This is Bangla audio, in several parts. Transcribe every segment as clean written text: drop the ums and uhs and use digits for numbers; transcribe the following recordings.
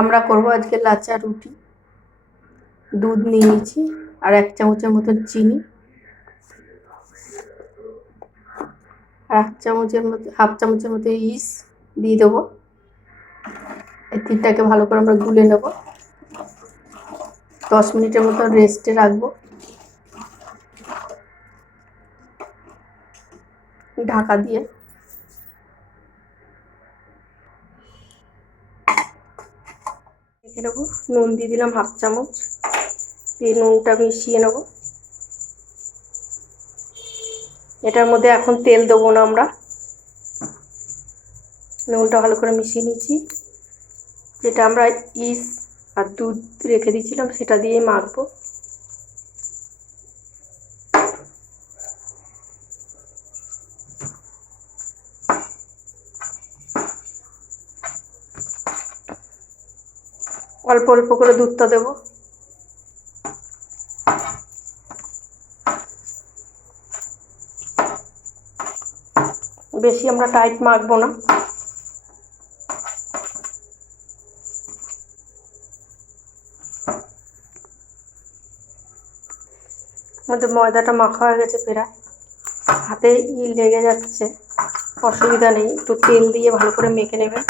আমরা করব আজকে লাচা রুটি। দুধ নিয়ে নিয়েছি আর 1 চামচের মতো চিনি আর 1/2 চামচের মতো ইস্ট দিয়ে দেবো। এই তিনটাকে ভালো করে আমরা গুলে নেব। 10 মিনিটের মতো রেস্টে রাখবো ঢাকা দিয়ে। রেখে নেবো। নুন দিয়ে দিলাম 1/2 চামচ, দিয়ে নুনটা মিশিয়ে নেব। এটার মধ্যে এখন তেল দেবো না আমরা, নুনটা ভালো করে মিশিয়ে নিচ্ছি। যেটা আমরা ইস্ট আর দুধ রেখে দিয়েছিলাম সেটা দিয়েই মাখবো। অল্প অল্প করে দুধটা দেবো। বেশি আমরা টাইট মাখবো না। আমাদের ময়দাটা মাখা হয়ে গেছে প্রায়, হাতে লেগে যাচ্ছে, অসুবিধা নেই, একটু তেল দিয়ে ভালো করে মেখে নেবেন।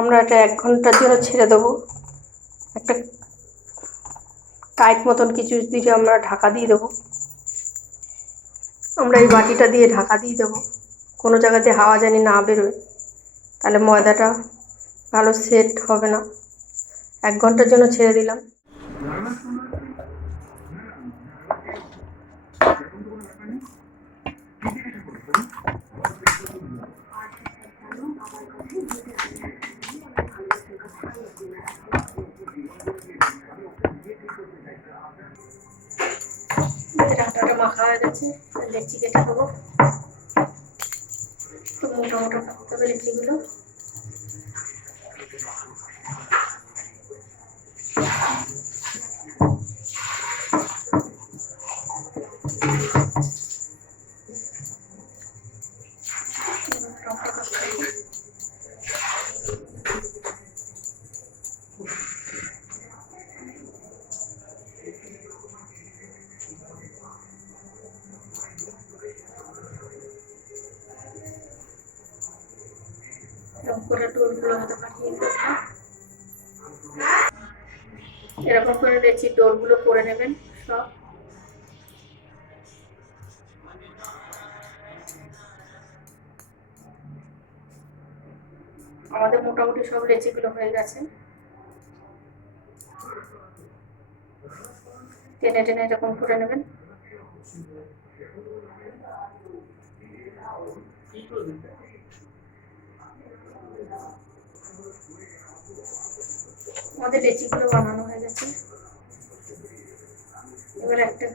আমরা এটা 1 ঘন্টার জন্য ছেড়ে দেবো। একটা টাইট মতন কিছু দিয়ে আমরা ঢাকা দিয়ে দেবো। আমরা এই বাটিটা দিয়ে ঢাকা দিয়ে দেবো, কোনো জায়গাতে হাওয়া জানি না বেরোয়, তাহলে ময়দাটা ভালো সেট হবে না। 1 ঘন্টার জন্য ছেড়ে দিলাম। আটাটা মাখা হয়ে গেছে, লেচি কেটে দেবো। খুব মোটা মোটা কাটতে হবে লেচিগুলো। করে ডোরগুলো মতো পাঠিয়ে দেবো। এরকম করে লেচির ডোরগুলো করে নেবেন সব। আমাদের মোটামুটি সব লেচিগুলো হয়ে গেছে। টেনে টেনে এরকম করে নেবেন। আমাদের লেচিগুলো বানানো হয়ে গেছে। এবার একটা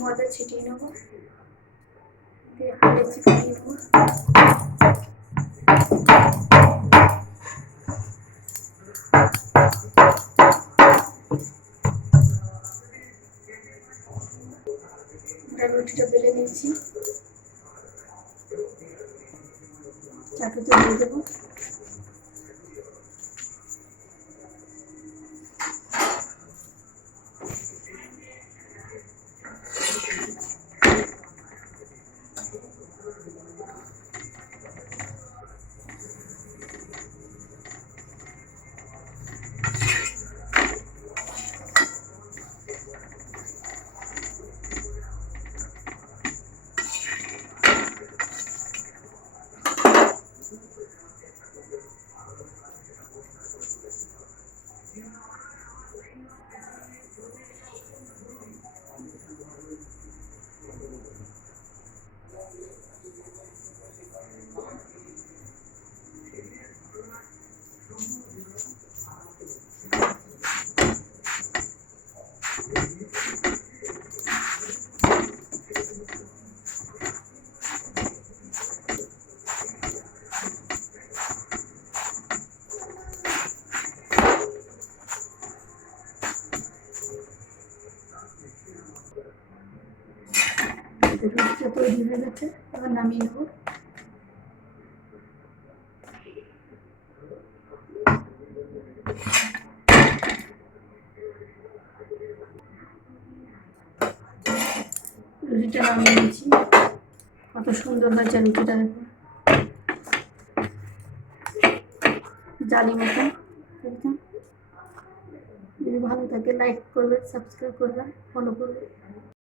ময়দা ছিটিয়ে নেবো, লেচি বানিয়ে নেবো। রুটিটা বেলে নিচ্ছি, চাটুতে দিয়ে দেবো। রুটিটা তৈরি হয়ে গেছে, এবার নামিয়ে নেবো। রুটিটা নামিয়ে নিয়েছি, কত সুন্দর হয়েছে রুটিটা, দেখুন জালি মতন একদম। যদি ভালো থাকে লাইক করবেন, সাবস্ক্রাইব করবেন, ফলো করবেন।